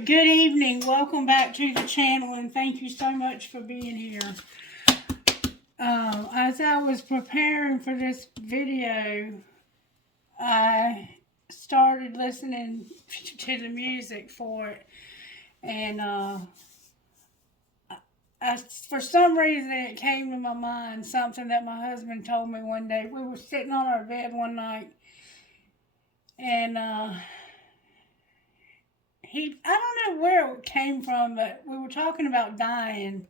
Alright, good evening. Welcome back to the channel and thank you so much for being here. As I was preparing for this video, I started listening to the music for it, and for some reason it came to my mind something that my husband told me one day. We were sitting on our bed one night, and I don't know where it came from, but we were talking about dying,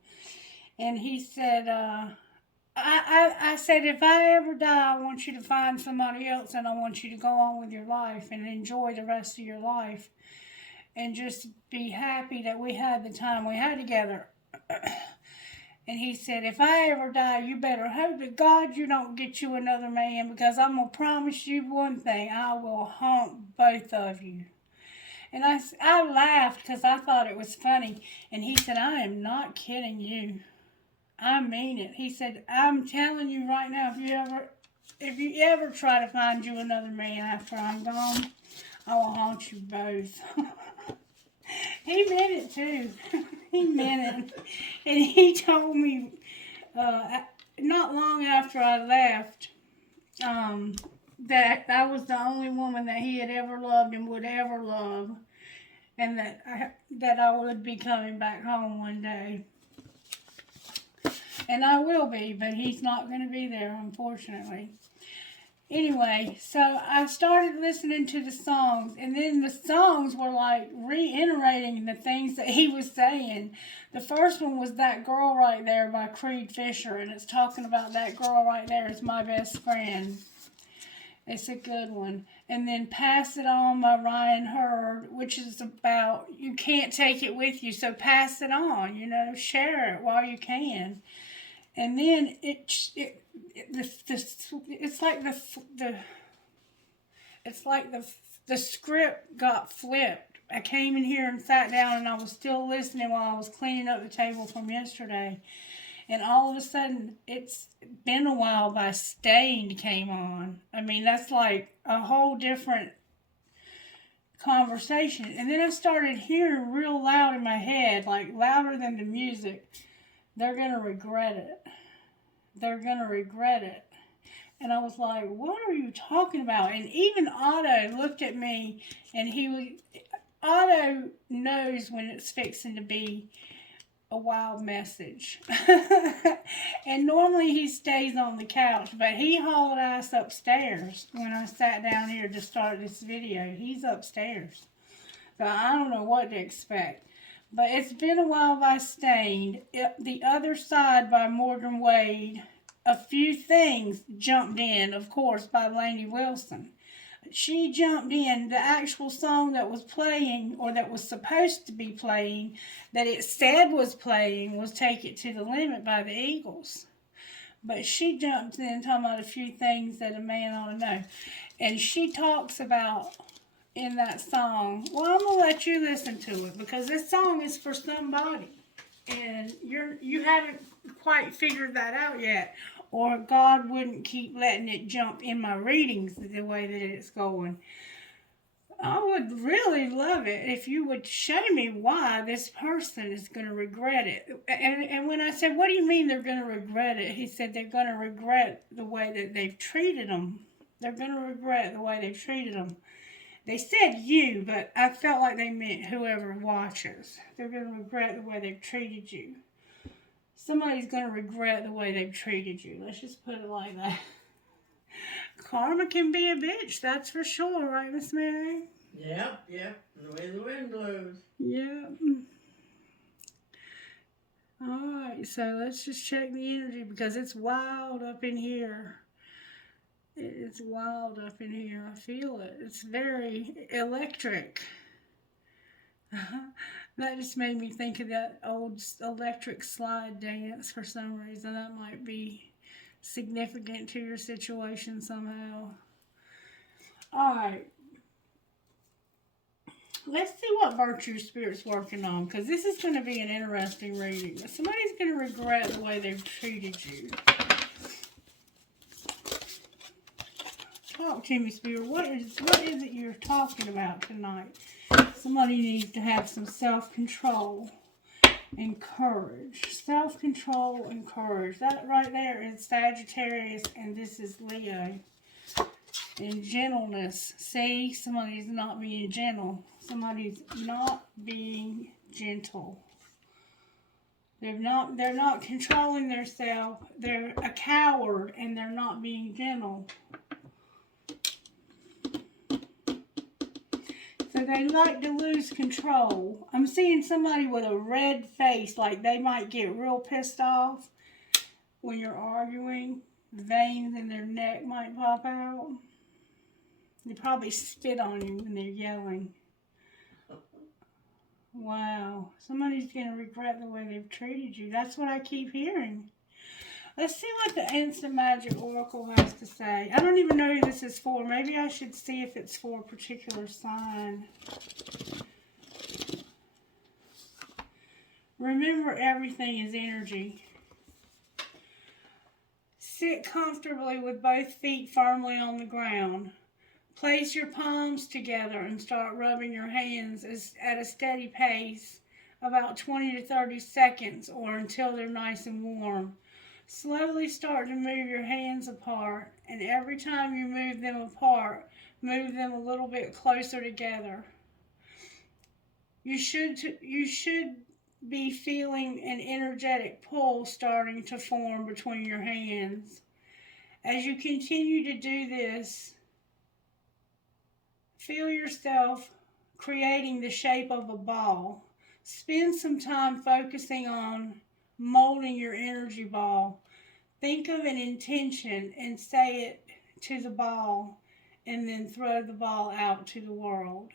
and he said, I said, if I ever die, I want you to find somebody else, and I want you to go on with your life and enjoy the rest of your life, and just be happy that we had the time we had together. And he said, if I ever die, you better hope to God you don't get you another man, because I'm going to promise you one thing, I will haunt both of you. And I laughed because I thought it was funny. And he said, I am not kidding you. I mean it. He said, I'm telling you right now, if you ever try to find you another man after I'm gone, I will haunt you both. He meant it too. He meant it. And he told me not long after I left that I was the only woman that he had ever loved and would ever love, and that I would be coming back home one day. And I will be, but he's not going to be there, unfortunately. Anyway, so I started listening to the songs, and then the songs were like reiterating the things that he was saying. The first one was That Girl Right There by Creed Fisher, and it's talking about that girl right there is my best friend. It's a good one. And then Pass It On by Ryan Hurd, which is about you can't take it with you, so pass it on, share it while you can. And then it's like the script got flipped. I came in here and sat down, and I was still listening while I was cleaning up the table from yesterday. And all of a sudden, It's Been a While by Stained came on. I mean, that's like a whole different conversation. And then I started hearing real loud in my head, like louder than the music, they're going to regret it. They're going to regret it. And I was like, what are you talking about? And even Otto looked at me, and Otto knows when it's fixing to be a wild message. And normally he stays on the couch, but he hauled ass upstairs when I sat down here to start this video. He's upstairs. So I don't know what to expect. But It's Been a While by Stained, The Other Side by Morgan Wade, A Few Things jumped in, of course, by Lainey Wilson. She jumped in. The actual song that was playing, or that was supposed to be playing, that it said was playing, was Take It to the Limit by the Eagles. But she jumped in talking about a few things that a man ought to know. And she talks about, in that song, well, I'm going to let you listen to it, because this song is for somebody. And you haven't quite figured that out yet, or God wouldn't keep letting it jump in my readings the way that it's going. I would really love it if you would show me why this person is going to regret it. And when I said, what do you mean they're going to regret it? He said they're going to regret the way that they've treated them. They're going to regret the way they've treated them. They said you, but I felt like they meant whoever watches. They're going to regret the way they've treated you. Somebody's going to regret the way they've treated you. Let's just put it like that. Karma can be a bitch, that's for sure, right, Miss Mary? Yeah. The way the wind blows. Yeah. Alright, so let's just check the energy, because it's wild up in here. It's wild up in here. I feel it. It's very electric. That just made me think of that old electric slide dance for some reason. That might be significant to your situation somehow. Alright. Let's see what Virtue Spirit's working on, because this is going to be an interesting reading. Somebody's going to regret the way they've treated you. Talk to me, Spirit. What is it you're talking about tonight? Somebody needs to have some self-control and courage. Self-control and courage. That right there is Sagittarius, and this is Leo. And gentleness. See, somebody's not being gentle. Somebody's not being gentle. They're not controlling themselves. They're a coward, and they're not being gentle. So they like to lose control. I'm seeing somebody with a red face, like they might get real pissed off when you're arguing. The veins in their neck might pop out. They probably spit on you when they're yelling. Wow. Somebody's going to regret the way they've treated you. That's what I keep hearing. Let's see what the Instant Magic Oracle has to say. I don't even know who this is for. Maybe I should see if it's for a particular sign. Remember, everything is energy. Sit comfortably with both feet firmly on the ground. Place your palms together and start rubbing your hands at a steady pace, about 20 to 30 seconds or until they're nice and warm. Slowly start to move your hands apart, and every time you move them apart, move them a little bit closer together. You should be feeling an energetic pull starting to form between your hands. As you continue to do this, feel yourself creating the shape of a ball. Spend some time focusing on molding your energy ball. Think of an intention and say it to the ball, and then throw the ball out to the world.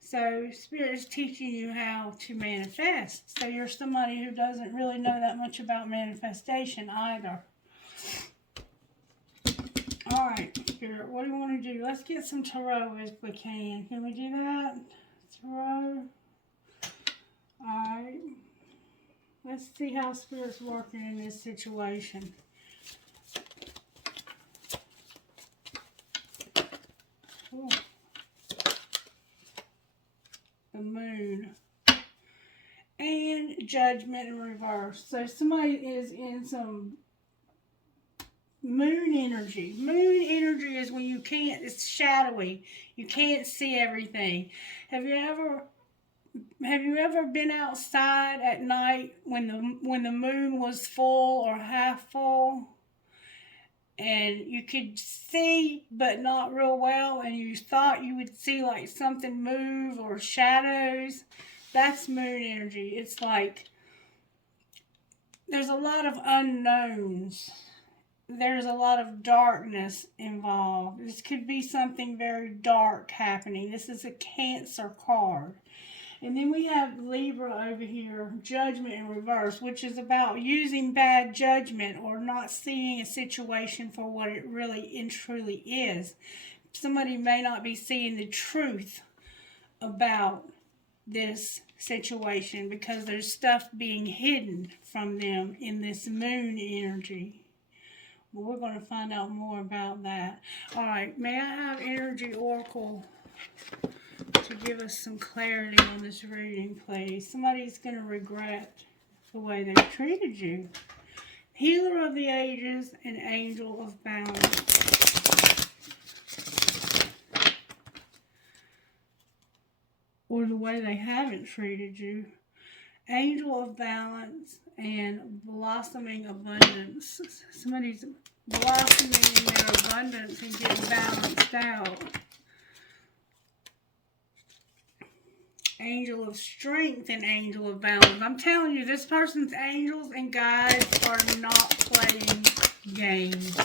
So Spirit is teaching you how to manifest. So you're somebody who doesn't really know that much about manifestation either. Alright, Spirit, what do you want to do? Let's get some tarot if we can. Can we do that? Tarot. Alright. Let's see how Spirit's working in this situation. Ooh. The Moon. And Judgment in reverse. So somebody is in some moon energy. Moon energy is when you can't, it's shadowy. You can't see everything. Have you ever been outside at night when the moon was full or half full, and you could see but not real well, and you thought you would see like something move or shadows? That's moon energy. It's like there's a lot of unknowns. There's a lot of darkness involved. This could be something very dark happening. This is a Cancer card. And then we have Libra over here, Judgment in reverse, which is about using bad judgment or not seeing a situation for what it really and truly is. Somebody may not be seeing the truth about this situation because there's stuff being hidden from them in this moon energy. But we're going to find out more about that. All right, may I have Energy Oracle to give us some clarity on this reading, please? Somebody's going to regret the way they treated you. Healer of the Ages and Angel of Balance. Or the way they haven't treated you. Angel of Balance and Blossoming Abundance. Somebody's blossoming in their abundance and getting balanced out. Angel of Strength and Angel of Balance. I'm telling you, this person's angels and guides are not playing games.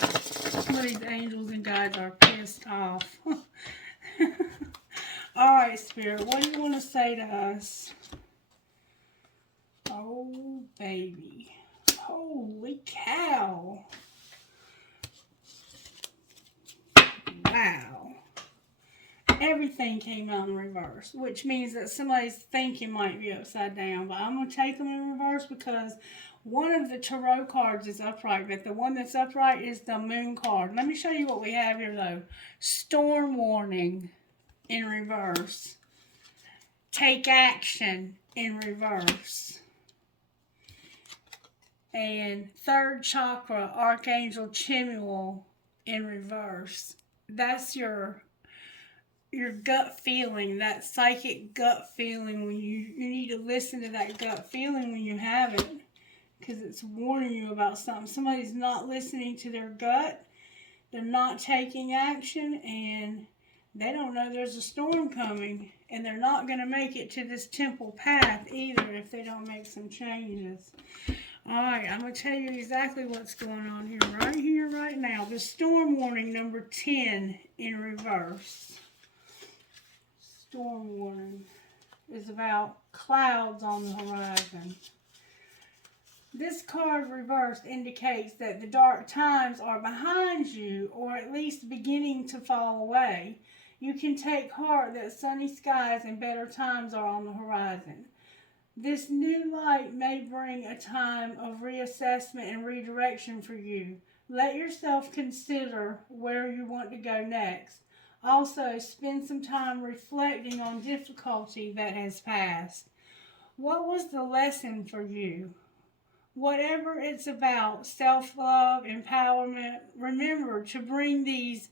Some of these angels and guides are pissed off. Alright, Spirit, what do you want to say to us? Oh, baby. Holy cow. Wow. Everything came out in reverse, which means that somebody's thinking might be upside down. But I'm going to take them in reverse because one of the tarot cards is upright, but the one that's upright is the Moon card. Let me show you what we have here, though. Storm warning in reverse. take action in reverse. And third chakra, Archangel Chimuel in reverse. That's your gut feeling, that psychic gut feeling. When you need to listen to that gut feeling when you have it, because it's warning you about something. Somebody's not listening to their gut, they're not taking action, and they don't know there's a storm coming, and they're not going to make it to this temple path either if they don't make some changes. Alright, I'm going to tell you exactly what's going on here, right now. The storm warning number 10 in reverse. Storm warning is about clouds on the horizon. This card reversed indicates that the dark times are behind you, or at least beginning to fall away. You can take heart that sunny skies and better times are on the horizon. This new light may bring a time of reassessment and redirection for you. Let yourself consider where you want to go next. Also, spend some time reflecting on difficulty that has passed. What was the lesson for you? Whatever it's about, self-love, empowerment, remember to bring these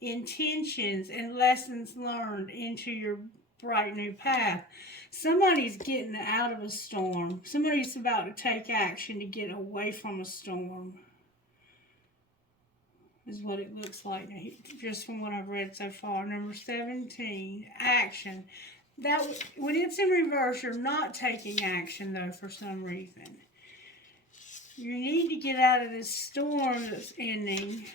intentions and lessons learned into your bright new path. Somebody's getting out of a storm. Somebody's about to take action to get away from a storm. Is what it looks like just from what I've read so far. Number 17, action. That when it's in reverse, you're not taking action though for some reason. You need to get out of this storm that's ending.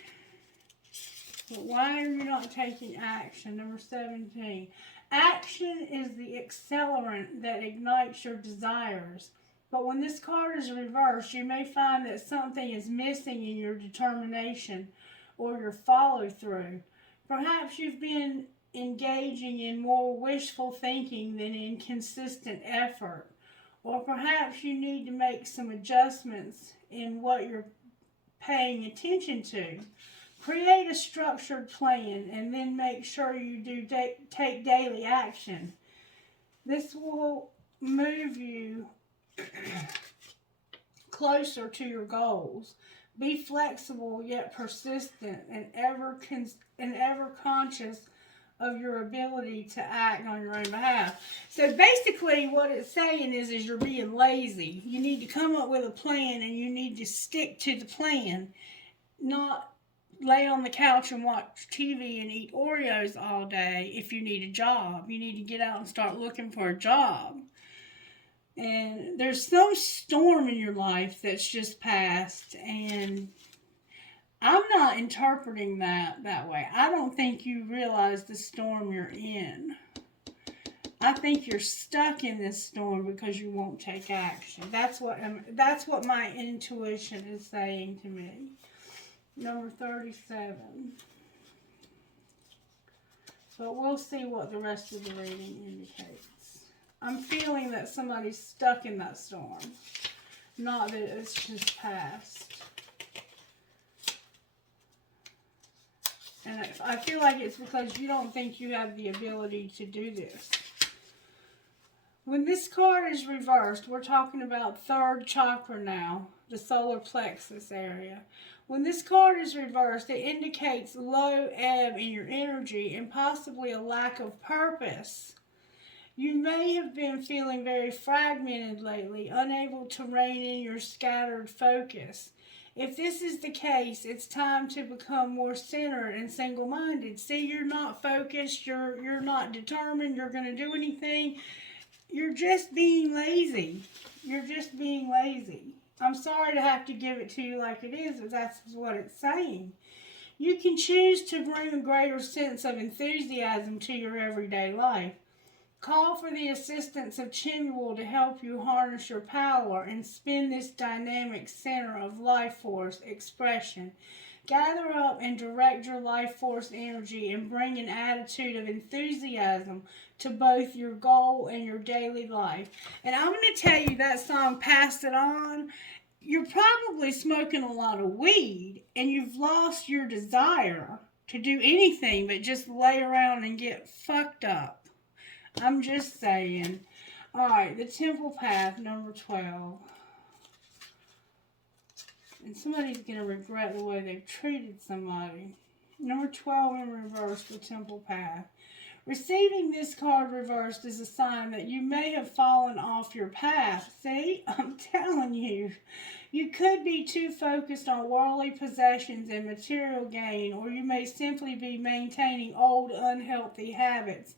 But why are you not taking action? Number 17. Action is the accelerant that ignites your desires. But when this card is reversed, you may find that something is missing in your determination or your follow-through. Perhaps you've been engaging in more wishful thinking than in consistent effort. Or perhaps you need to make some adjustments in what you're paying attention to. Create a structured plan and then make sure you do take daily action. This will move you closer to your goals. Be flexible yet persistent and ever conscious of your ability to act on your own behalf. So basically what it's saying is you're being lazy. You need to come up with a plan and you need to stick to the plan, not lay on the couch and watch TV and eat Oreos all day if you need a job. You need to get out and start looking for a job. And there's some storm in your life that's just passed, and I'm not interpreting that way. I don't think you realize the storm you're in. I think you're stuck in this storm because you won't take action. That's what my intuition is saying to me. Number 37. But we'll see what the rest of the reading indicates. I'm feeling that somebody's stuck in that storm. Not that it's just passed. And I feel like it's because you don't think you have the ability to do this. When this card is reversed, we're talking about third chakra now, the solar plexus area. When this card is reversed, it indicates low ebb in your energy and possibly a lack of purpose. You may have been feeling very fragmented lately, unable to rein in your scattered focus. If this is the case, it's time to become more centered and single-minded. See, you're not focused, you're not determined, you're going to do anything. You're just being lazy. You're just being lazy. I'm sorry to have to give it to you like it is, but that's what it's saying. You can choose to bring a greater sense of enthusiasm to your everyday life. Call for the assistance of Chimuel to help you harness your power and spin this dynamic center of life force expression. Gather up and direct your life force energy and bring an attitude of enthusiasm to both your goal and your daily life. And I'm going to tell you that song, Pass It On. You're probably smoking a lot of weed and you've lost your desire to do anything but just lay around and get fucked up. I'm just saying. Alright, the temple path, number 12. And somebody's going to regret the way they've treated somebody. Number 12 in reverse, the temple path. Receiving this card reversed is a sign that you may have fallen off your path. See, I'm telling you. You could be too focused on worldly possessions and material gain, or you may simply be maintaining old unhealthy habits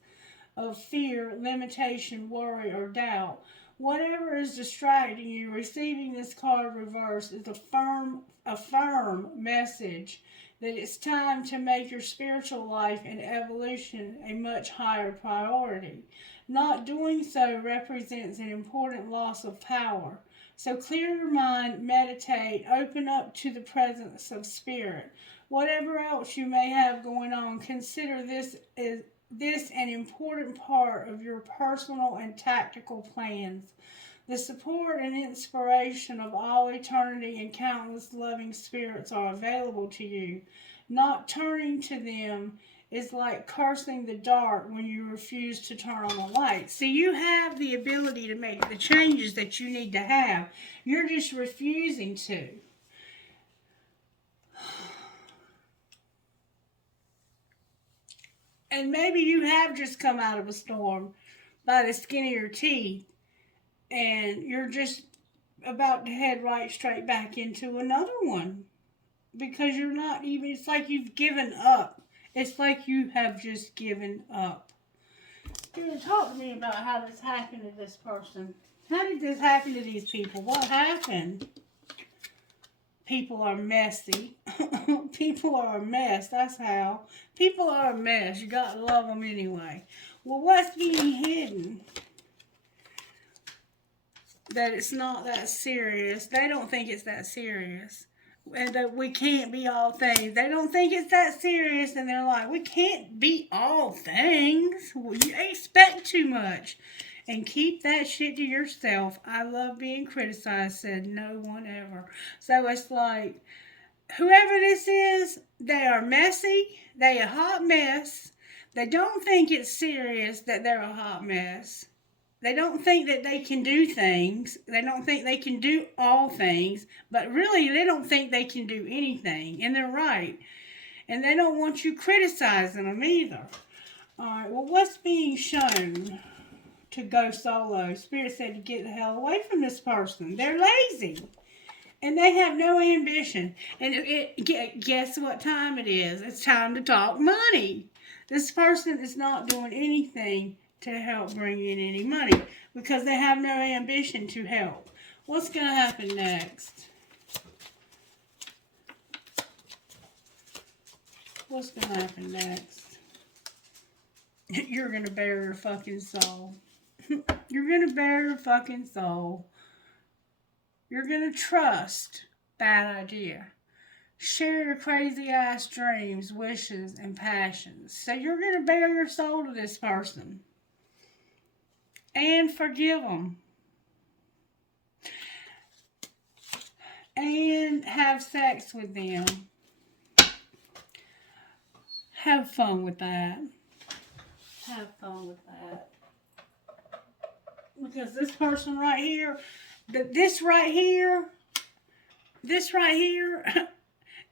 of fear, limitation, worry, or doubt. Whatever is distracting you, receiving this card reversed is a firm message that it's time to make your spiritual life and evolution a much higher priority. Not doing so represents an important loss of power. So clear your mind, meditate, open up to the presence of spirit. Whatever else you may have going on, consider this an important part of your personal and tactical plans. The support and inspiration of all eternity and countless loving spirits are available to you. Not turning to them is like cursing the dark when you refuse to turn on the light. See, you have the ability to make the changes that you need to have. You're just refusing to. And maybe you have just come out of a storm by the skin of your teeth, and you're just about to head right straight back into another one. Because you're not even, it's like you've given up. It's like you have just given up. Dude, talk to me about how this happened to this person. How did this happen to these people? What happened? People are messy. People are a mess. That's how. People are a mess. You gotta love them anyway. Well, what's being hidden? That it's not that serious. They don't think it's that serious. And that we can't be all things. They don't think it's that serious, and they're like, we can't be all things. Well, you expect too much. And keep that shit to yourself. I love being criticized, said no one ever. So it's like, whoever this is, they are messy. They a hot mess. They don't think it's serious that they're a hot mess. They don't think that they can do things. They don't think they can do all things. But really, they don't think they can do anything. And they're right. And they don't want you criticizing them either. Alright, well, what's being shown to go solo? Spirit said to get the hell away from this person. They're lazy. And they have no ambition. And guess what time it is? It's time to talk money. This person is not doing anything to help bring in any money because they have no ambition to help. What's going to happen next? What's going to happen next? You're going to bare your fucking soul. You're going to bare your fucking soul. You're going to trust. Bad idea. Share your crazy ass dreams, wishes, and passions. So you're going to bare your soul to this person. And forgive them. And have sex with them. Have fun with that. Have fun with that. Because this person right here, this right here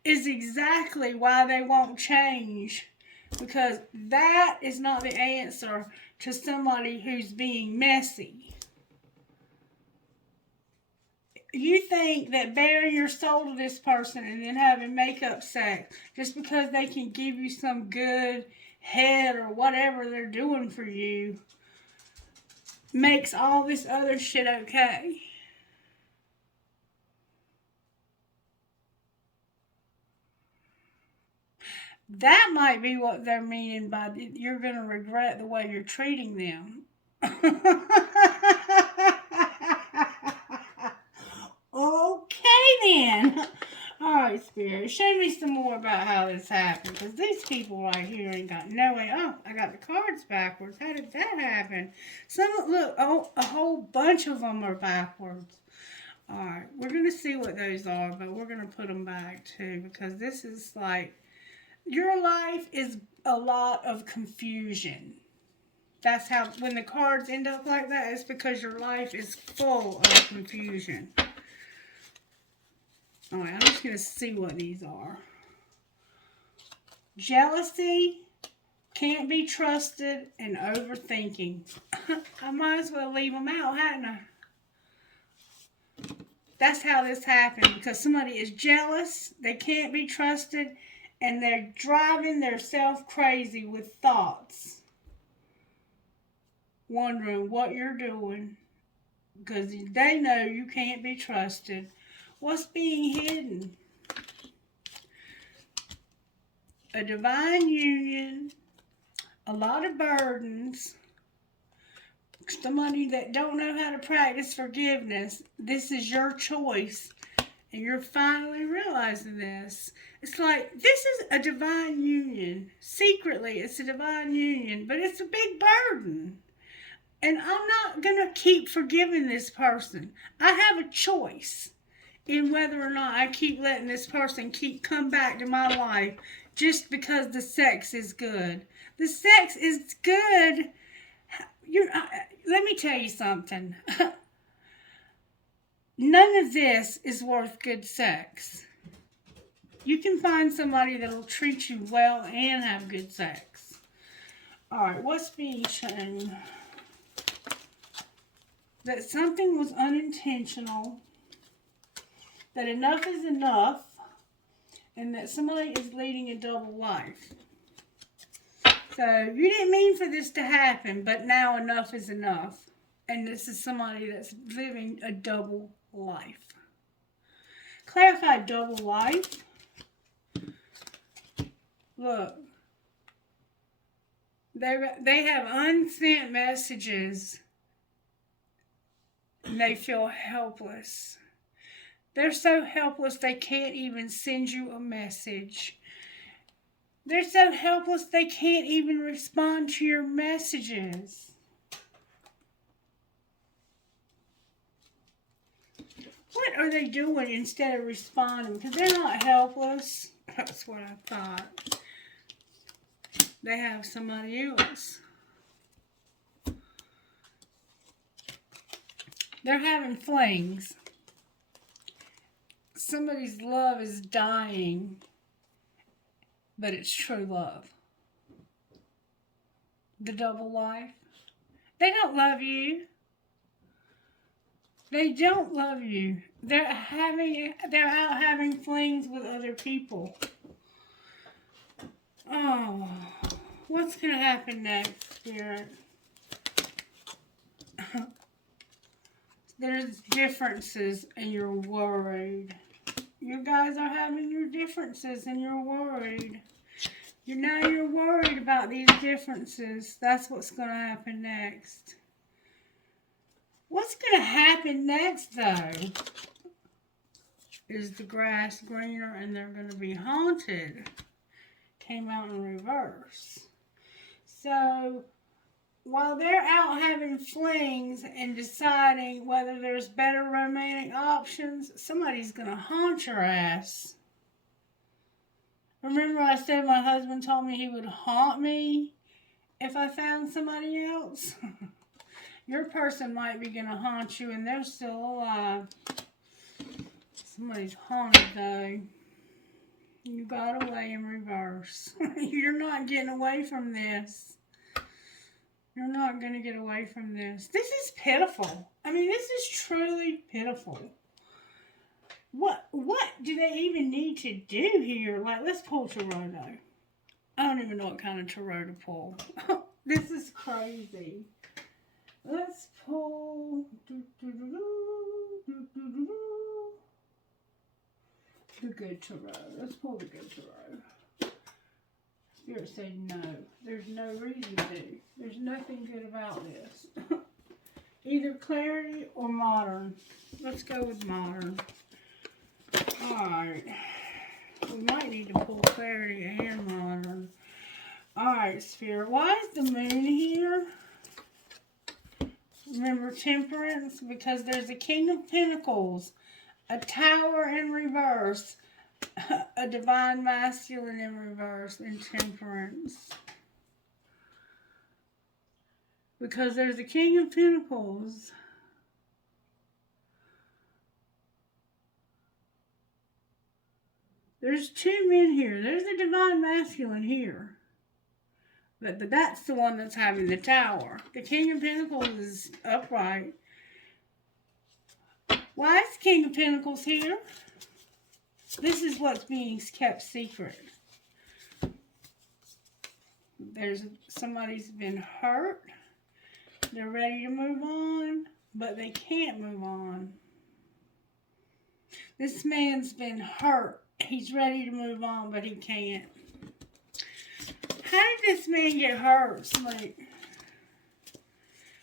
is exactly why they won't change. Because that is not the answer to somebody who's being messy. You think that bearing your soul to this person and then having make-up sex just because they can give you some good head or whatever they're doing for you makes all this other shit okay. That might be what they're meaning by you're going to regret the way you're treating them. Okay then. Alright, Spirit. Show me some more about how this happened. Because these people right here ain't got no way. Oh, I got the cards backwards. How did that happen? Look, a whole bunch of them are backwards. Alright, we're going to see what those are, but we're going to put them back too. Because this is like, your life is a lot of confusion. That's how, when the cards end up like that, it's because your life is full of confusion. Alright, I'm just going to see what these are. Jealousy, can't be trusted, and overthinking. I might as well leave them out, hadn't I? That's how this happened, because somebody is jealous, they can't be trusted, and they're driving themselves crazy with thoughts. Wondering what you're doing, because they know you can't be trusted. What's being hidden? A divine union, a lot of burdens, somebody that don't know how to practice forgiveness. This is your choice, and you're finally realizing this. It's like, this is a divine union. Secretly, it's a divine union, but it's a big burden. And I'm not going to keep forgiving this person. I have a choice in whether or not I keep letting this person come back to my life just because the sex is good. The sex is good. Let me tell you something. None of this is worth good sex. You can find somebody that'll treat you well and have good sex. Alright, what's being shown? That something was unintentional. That enough is enough. And that somebody is leading a double life. So, you didn't mean for this to happen, but now enough is enough. And this is somebody that's living a double life. Clarify double life. Look. They have unsent messages. And they feel helpless. They're so helpless they can't even send you a message. They're so helpless they can't even respond to your messages. What are they doing instead of responding? Because they're not helpless. That's what I thought. They have somebody else. They're having flings. Somebody's love is dying, but it's true love. The double life. They don't love you. They don't love you. They're out having flings with other people. Oh, what's going to happen next, Spirit? There's differences and you're worried. You guys are having your differences and you're worried. You're worried about these differences. That's what's going to happen next. What's going to happen next, though, is the grass greener and they're going to be haunted. Came out in reverse. So, while they're out having flings and deciding whether there's better romantic options, somebody's going to haunt your ass. Remember I said my husband told me he would haunt me if I found somebody else? Your person might be going to haunt you and they're still alive. Somebody's haunted though. You got away in reverse. You're not getting away from this. You're not going to get away from this. This is pitiful. I mean, this is truly pitiful. What do they even need to do here? Like, let's pull tarot though. I don't even know what kind of tarot to pull. This is crazy. Let's pull the good tarot. Let's pull the good tarot. Spirit said no. There's no reason to. There's nothing good about this. Either clarity or modern. Let's go with modern. Alright. We might need to pull clarity and modern. Alright, Spirit. Why is the moon here? Remember temperance? Because there's a king of pentacles. A tower in reverse. A divine masculine in reverse. And temperance. Because there's the King of Pentacles. There's two men here. There's the Divine Masculine here. But that's the one that's having the Tower. The King of Pentacles is upright. Why is the King of Pentacles here? This is what's being kept secret. Somebody's been hurt. They're ready to move on, but they can't move on. This man's been hurt. He's ready to move on, but he can't. How did this man get hurt?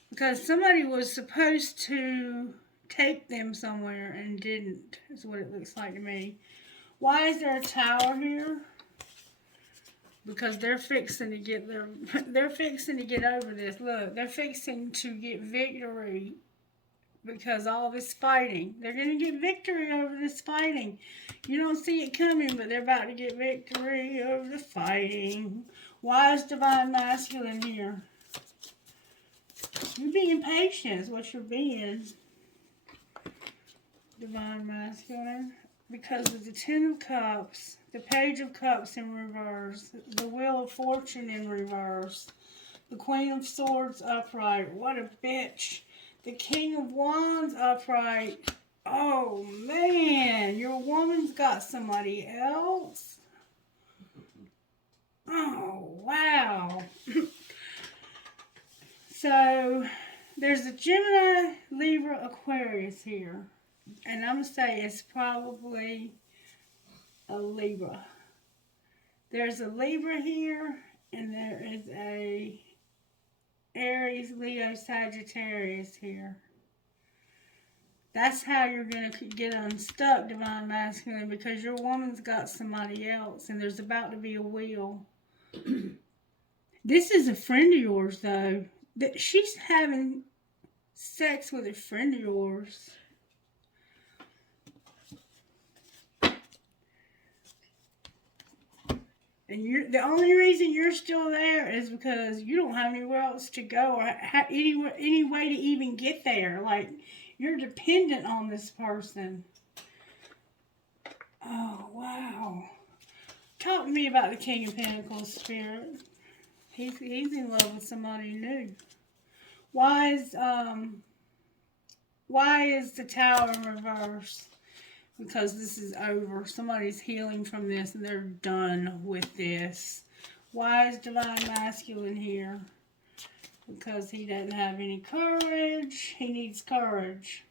Because somebody was supposed to take them somewhere and didn't, is what it looks like to me. Why is there a Tower here? Because they're fixing to get they're fixing to get over this. Look, they're fixing to get victory because all this fighting. They're going to get victory over this fighting. You don't see it coming, but they're about to get victory over the fighting. Why is Divine Masculine here? You're being patient is what you're being. Divine Masculine. Because of the Ten of Cups, the Page of Cups in reverse, the Wheel of Fortune in reverse, the Queen of Swords upright. What a bitch. The King of Wands upright. Oh, man. Your woman's got somebody else. Oh, wow. So, there's a Gemini, Libra, Aquarius here. And I'm going to say it's probably a Libra. There's a Libra here, and there is a Aries, Leo, Sagittarius here. That's how you're going to get unstuck, Divine Masculine, because your woman's got somebody else, and there's about to be a wheel. This is a friend of yours, though. She's having sex with a friend of yours. And the only reason you're still there is because you don't have anywhere else to go or any way to even get there. Like, you're dependent on this person. Oh, wow. Talk to me about the King of Pentacles, Spirit. He's in love with somebody new. Why is the Tower in reverse? Because this is over. Somebody's healing from this and they're done with this. Why is Divine Masculine here? Because he doesn't have any courage. He needs courage.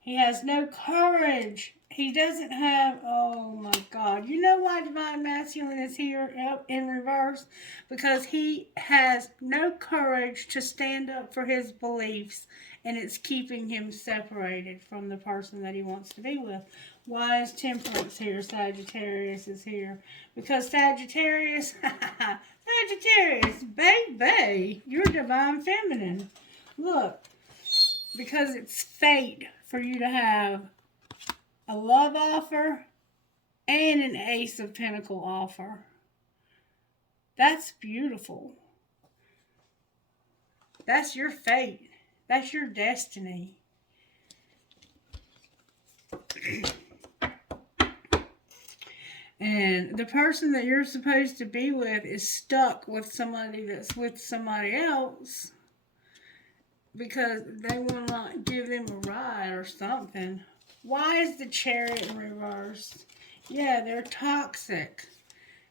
He has no courage. He doesn't have, oh my God. You know why Divine Masculine is here in reverse? Because he has no courage to stand up for his beliefs. And it's keeping him separated from the person that he wants to be with. Why is Temperance here? Sagittarius is here. Because Sagittarius, baby, you're Divine Feminine. Look, because it's fate for you to have a love offer and an Ace of Pentacles offer. That's beautiful. That's your fate. That's your destiny. And the person that you're supposed to be with is stuck with somebody that's with somebody else because they will not give them a ride or something. Why is the Chariot in reverse? Yeah, they're toxic.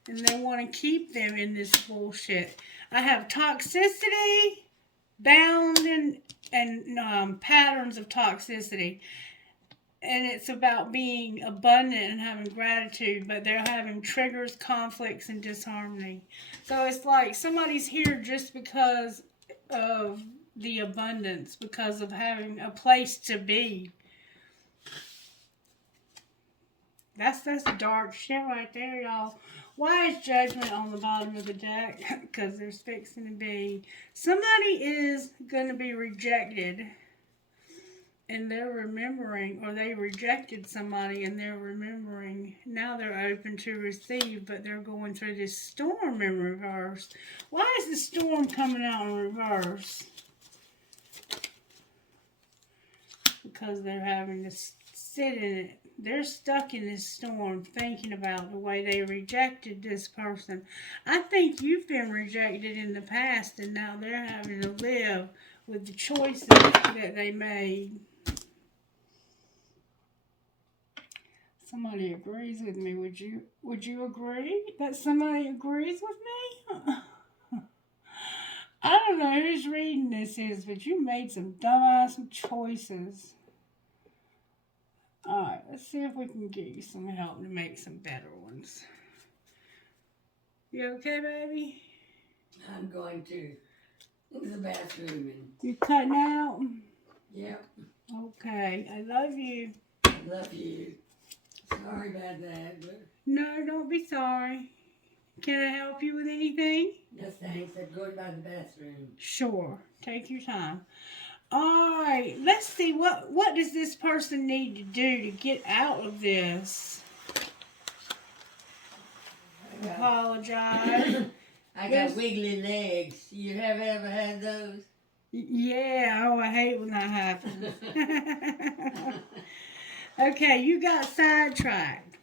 And they want to keep them in this bullshit. I have toxicity, bound and patterns of toxicity. And it's about being abundant and having gratitude, but they're having triggers, conflicts, and disharmony. So it's like somebody's here just because of the abundance, because of having a place to be. That's dark shit right there, y'all. Why is Judgment on the bottom of the deck? Because there's fixing to be. Somebody is going to be rejected. And they're remembering, or they rejected somebody and they're remembering Now they're open to receive, but they're going through this storm in reverse. Why is the storm coming out in reverse? Because they're having to sit in it. They're stuck in this storm thinking about the way they rejected this person. I think you've been rejected in the past, and now they're having to live with the choices that they made. Somebody agrees with me. Would you agree that somebody agrees with me? I don't know whose reading this is, but you made some dumbass choices. Alright, let's see if we can get you some help to make some better ones. You okay, baby? I'm going to the bathroom and... You cutting out? Yep. Okay, I love you. I love you. Sorry about that, but... No, don't be sorry. Can I help you with anything? No thanks, I'm going by the bathroom. Sure, take your time. Alright, let's see, what does this person need to do to get out of this? Apologize. I got wiggly legs. You have ever had those? Yeah, oh, I hate when that happens. Okay, you got sidetracked.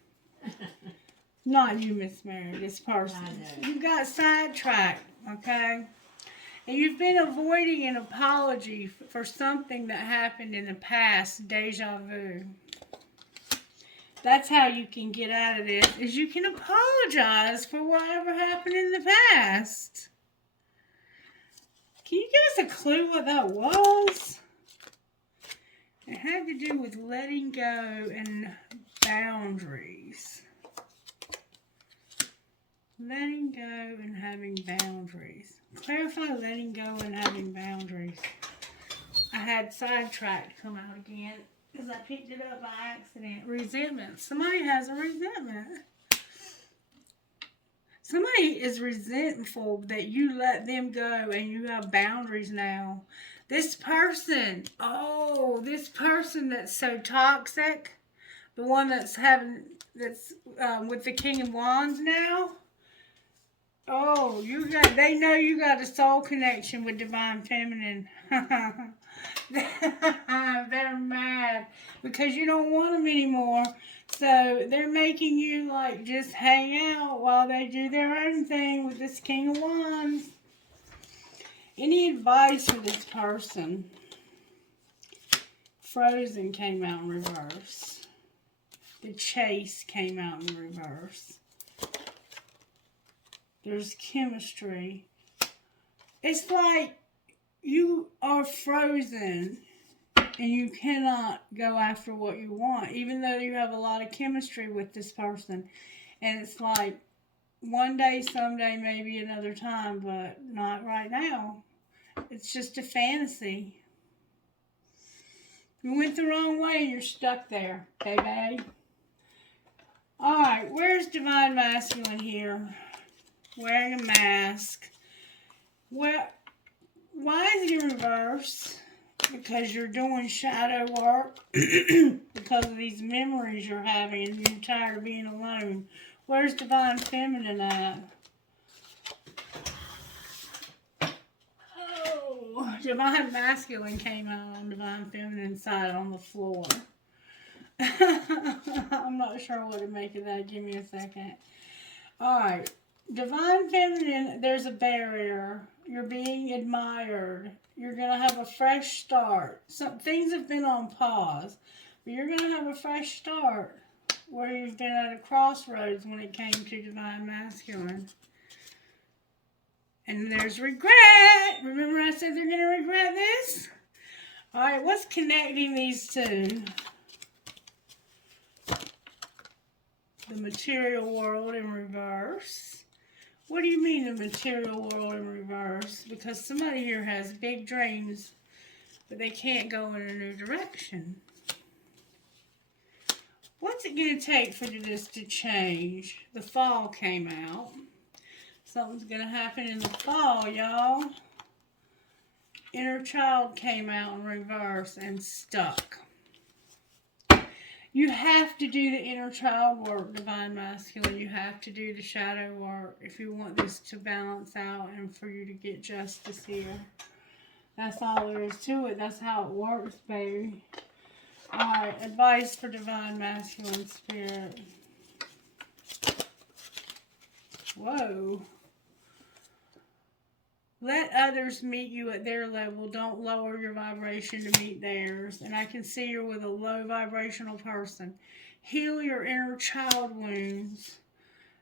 Not you, Miss Mary, this person. You got sidetracked, okay? And you've been avoiding an apology for something that happened in the past, deja vu. That's how you can get out of this, is you can apologize for whatever happened in the past. Can you give us a clue what that was? It had to do with letting go and boundaries. Letting go and having boundaries. Clarify letting go and having boundaries. I had sidetracked come out again because I picked it up by accident. Resentment. Somebody has a resentment. Somebody is resentful that you let them go and you have boundaries now. This person, this person that's so toxic, the one that's with the King of Wands now. Oh, they know you got a soul connection with Divine Feminine. They're mad because you don't want them anymore. So they're making you like just hang out while they do their own thing with this King of Wands. Any advice for this person? Frozen came out in reverse. The Chase came out in reverse. There's chemistry. It's like you are frozen and you cannot go after what you want, even though you have a lot of chemistry with this person. And it's like one day, someday, maybe another time, but not right now. It's just a fantasy. You went the wrong way and you're stuck there, baby. Alright, where's Divine Masculine here? Wearing a mask. Why is it in reverse? Because you're doing shadow work. Because of these memories you're having and you're tired of being alone. Where's Divine Feminine at? Oh, Divine Masculine came out on Divine Feminine side on the floor. I'm not sure what to make of that. Give me a second. Alright. Divine Feminine, there's a barrier. You're being admired. You're going to have a fresh start. Some things have been on pause, but you're going to have a fresh start where you've been at a crossroads when it came to Divine Masculine. And there's regret. Remember I said they're going to regret this? Alright, what's connecting these two? The material world in reverse. What do you mean the material world in reverse? Because somebody here has big dreams, but they can't go in a new direction. What's it going to take for this to change? The fall came out. Something's going to happen in the fall, y'all. Inner child came out in reverse and stuck. You have to do the inner child work, Divine Masculine. You have to do the shadow work if you want this to balance out and for you to get justice here. That's all there is to it. That's how it works, baby. Alright, advice for Divine Masculine Spirit. Whoa. Let others meet you at their level. Don't lower your vibration to meet theirs. And I can see you're with a low vibrational person. Heal your inner child wounds.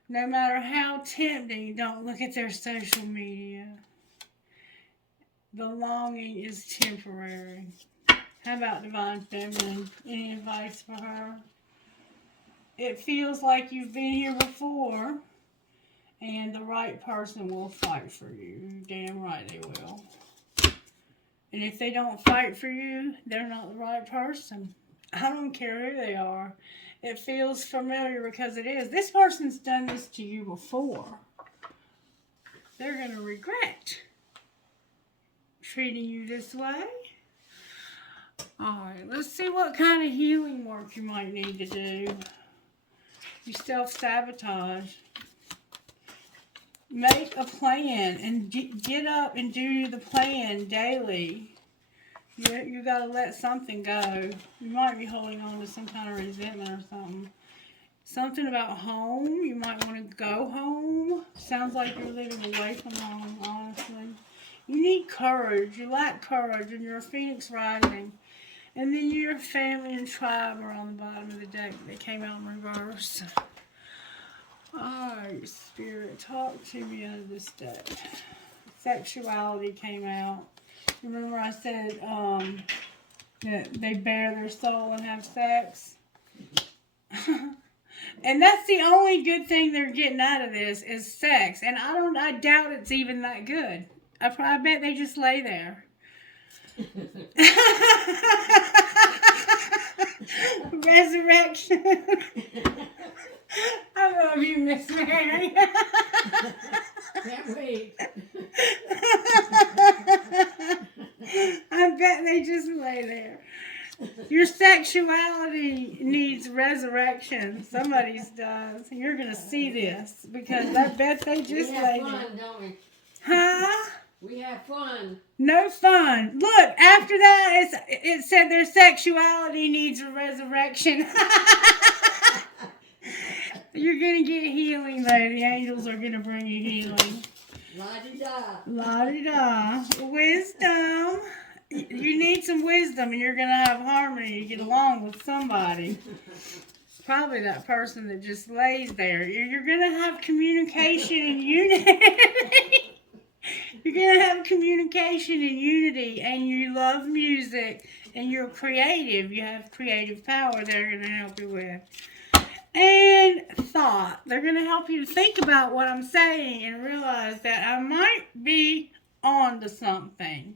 No matter how tempting, don't look at their social media. The longing is temporary. How about Divine Feminine? Any advice for her? It feels like you've been here before. And the right person will fight for you. Damn right they will. And if they don't fight for you, they're not the right person. I don't care who they are. It feels familiar because it is. This person's done this to you before. They're going to regret treating you this way. Alright, let's see what kind of healing work you might need to do. You self-sabotage. Make a plan and get up and do the plan daily. You got to let something go. You might be holding on to some kind of resentment or something. Something about home. You might want to go home. Sounds like you're living away from home, honestly. You need courage. You lack courage and you're a phoenix rising. And then your family and tribe are on the bottom of the deck. They came out in reverse. Alright, Spirit, talk to me out of this deck. Sexuality came out. Remember I said that they bare their soul and have sex? And that's the only good thing they're getting out of this is sex. And I doubt it's even that good. I bet they just lay there. Resurrection. I love you, Miss Mary. Can't wait. I bet they just lay there. Your sexuality needs resurrection. Somebody's does. You're going to see this because I bet they just lay fun, there. Don't we? Huh? We have fun. No fun. Look, after that, it said their sexuality needs a resurrection. You're going to get healing, though. The angels are going to bring you healing. La-di-da. La-di-da. Wisdom. You need some wisdom, and you're going to have harmony to get along with somebody. Probably that person that just lays there. You're going to have communication and unity. You're going to have communication and unity, and you love music, and you're creative. You have creative power they're going to help you with. And thought. They're going to help you think about what I'm saying and realize that I might be on to something.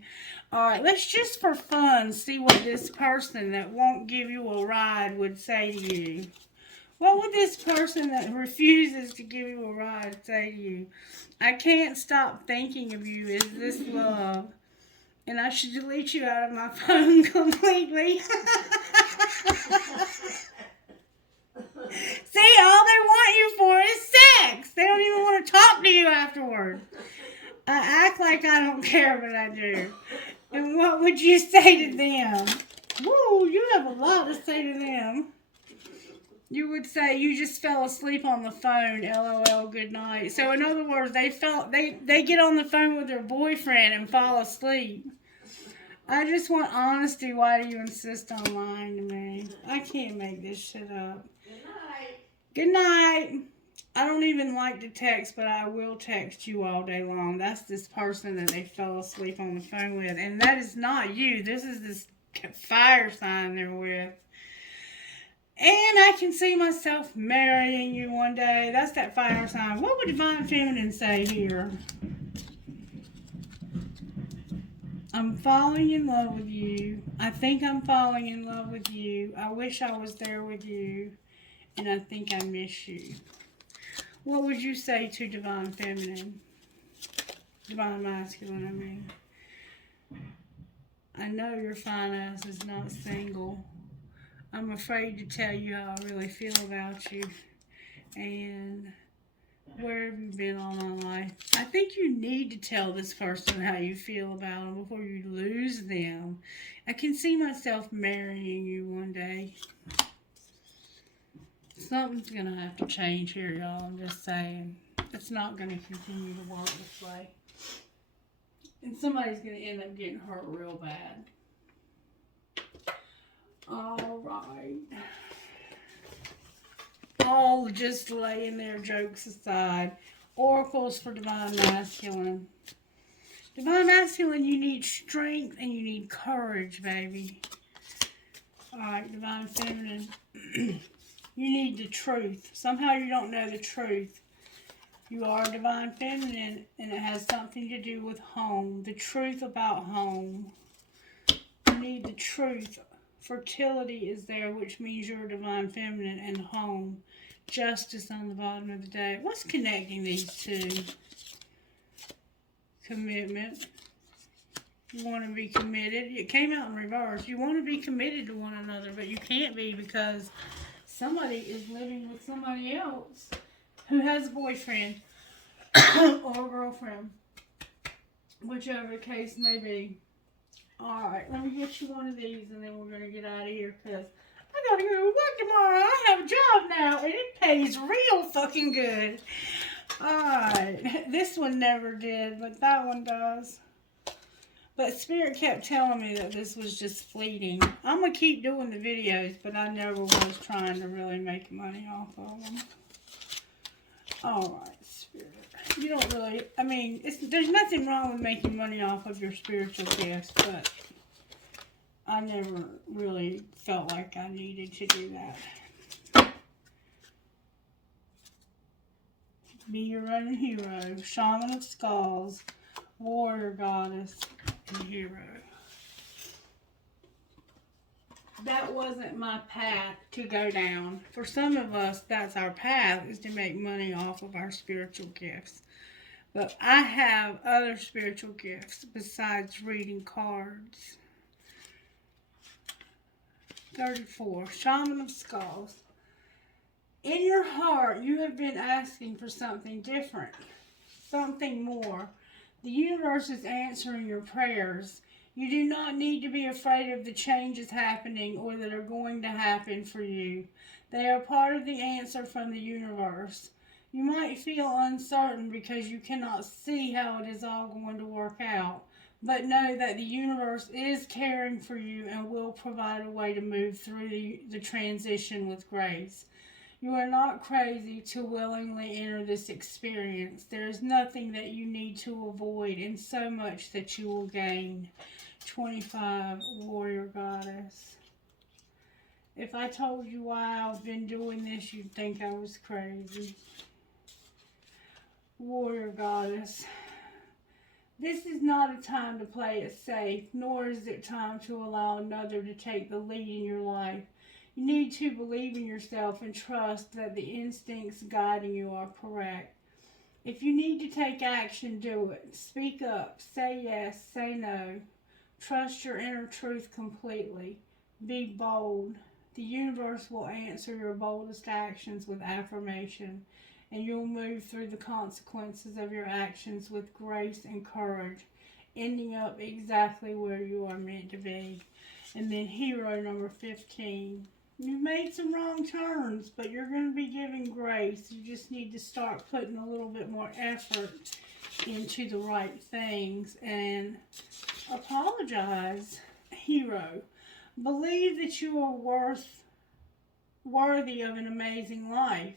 Alright, let's just for fun see what this person that won't give you a ride would say to you. What would this person that refuses to give you a ride say to you? I can't stop thinking of you. Is this love? And I should delete you out of my phone completely. See, all they want you for is sex. They don't even want to talk to you afterward. I act like I don't care, but I do. And what would you say to them? Woo, you have a lot to say to them. You would say you just fell asleep on the phone. LOL, good night. So in other words, they get on the phone with their boyfriend and fall asleep. I just want honesty. Why do you insist on lying to me? I can't make this shit up. Good night. Good night. I don't even like to text, but I will text you all day long. That's this person that they fell asleep on the phone with. And that is not you. This is this fire sign they're with. And I can see myself marrying you one day. That's that fire sign. What would Divine Feminine say here? I'm falling in love with you. I think I'm falling in love with you. I wish I was there with you. And I think I miss you. What would you say to Divine Feminine? Divine Masculine, I mean. I know your fine ass is not single. I'm afraid to tell you how I really feel about you. And where have you been all my life? I think you need to tell this person how you feel about them before you lose them. I can see myself marrying you one day. Something's going to have to change here, y'all. I'm just saying. It's not going to continue to work this way. And somebody's going to end up getting hurt real bad. All right. All just laying there, jokes aside. Oracles for Divine Masculine. Divine Masculine, you need strength and you need courage, baby. Alright, Divine Feminine. You need the truth. Somehow you don't know the truth. You are Divine Feminine, and it has something to do with home. The truth about home. You need the truth. Fertility is there, which means you're Divine Feminine, and home. Justice on the bottom of the deck. What's connecting these two? Commitment. You want to be committed. It came out in reverse. You want to be committed to one another, but you can't be because somebody is living with somebody else who has a boyfriend or a girlfriend. Whichever the case may be. Alright, let me get you one of these and then we're going to get out of here because I gotta go to work tomorrow. I have a job now and it pays real fucking good. Alright, this one never did, but that one does. But Spirit kept telling me that this was just fleeting. I'm going to keep doing the videos, but I never was trying to really make money off of them. Alright, Spirit. You don't really, I mean, there's nothing wrong with making money off of your spiritual gifts, but I never really felt like I needed to do that. Be your own hero. Shaman of Skulls. Warrior Goddess. And Hero. That wasn't my path to go down. For some of us, that's our path, is to make money off of our spiritual gifts. But I have other spiritual gifts besides reading cards. 34. Shaman of Skulls. In your heart, you have been asking for something different. Something more. The universe is answering your prayers. You do not need to be afraid of the changes happening or that are going to happen for you. They are part of the answer from the universe. You might feel uncertain because you cannot see how it is all going to work out. But know that the universe is caring for you and will provide a way to move through the transition with grace. You are not crazy to willingly enter this experience. There is nothing that you need to avoid and so much that you will gain. 25, Warrior Goddess. If I told you why I've been doing this, you'd think I was crazy. Warrior Goddess. This is not a time to play it safe, nor is it time to allow another to take the lead in your life. You need to believe in yourself and trust that the instincts guiding you are correct. If you need to take action, do it. Speak up. Say yes. Say no. Trust your inner truth completely. Be bold. The universe will answer your boldest actions with affirmation, and you'll move through the consequences of your actions with grace and courage, ending up exactly where you are meant to be. And then Hero number 15. You've made some wrong turns, but you're going to be given grace. You just need to start putting a little bit more effort into the right things and apologize. Hero. Believe that you are worthy of an amazing life.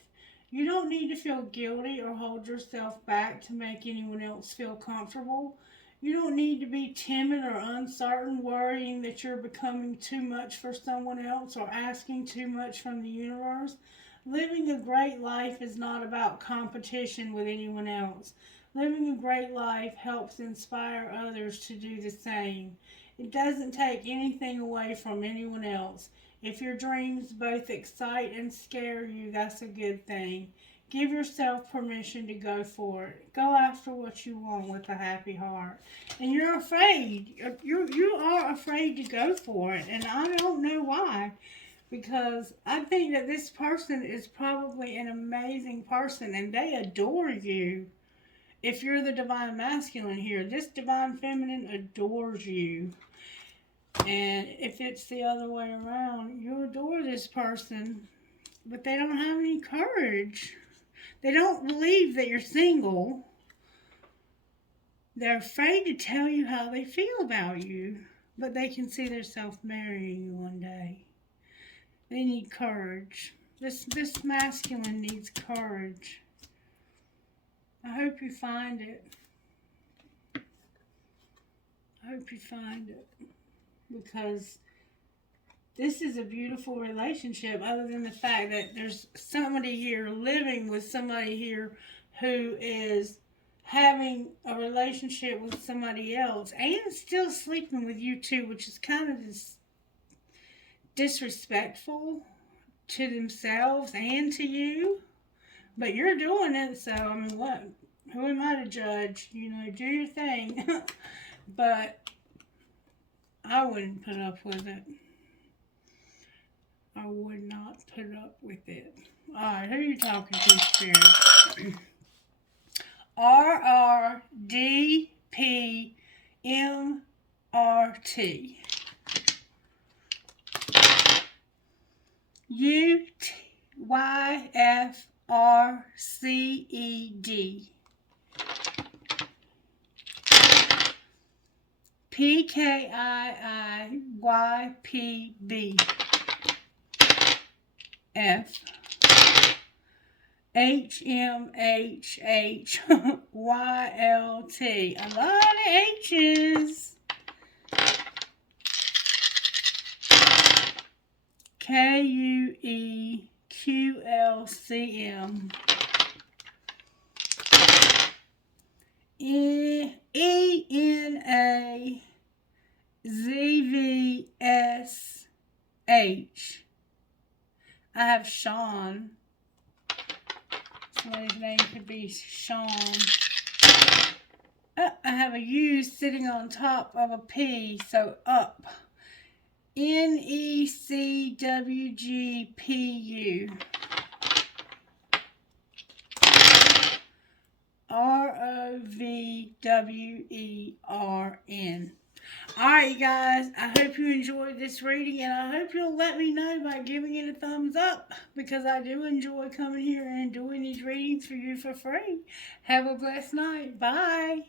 You don't need to feel guilty or hold yourself back to make anyone else feel comfortable. You don't need to be timid or uncertain, worrying that you're becoming too much for someone else or asking too much from the universe. Living a great life is not about competition with anyone else. Living a great life helps inspire others to do the same. It doesn't take anything away from anyone else. If your dreams both excite and scare you, that's a good thing. Give yourself permission to go for it. Go after what you want with a happy heart. And you're afraid. You are afraid to go for it. And I don't know why. because I think that this person is probably an amazing person and they adore you. If you're the divine masculine here, this divine feminine adores you. And if it's the other way around, you adore this person, but they don't have any courage. They don't believe that you're single. They're afraid to tell you how they feel about you, but they can see themselves marrying you one day. They need courage. This masculine needs courage. I hope you find it. I hope you find it. Because this is a beautiful relationship, other than the fact that there's somebody here living with somebody here who is having a relationship with somebody else and still sleeping with you too, which is kind of disrespectful to themselves and to you. But you're doing it, so I mean, what? Who am I to judge? You know, do your thing. But I wouldn't put up with it. I would not put up with it. Alright, who are you talking to, Spirit? RRDPMRT. UYFRCED. PKIIYPB. F HMHHYLT. A lot of H's. KUEQLCM. ENAZVSH. I have Sean. Somebody's name could be Sean. I have a U sitting on top of a P, so up. NECWGPU. ROVWERN. Alright, you guys, I hope you enjoyed this reading, and I hope you'll let me know by giving it a thumbs up, because I do enjoy coming here and doing these readings for you for free. Have a blessed night. Bye.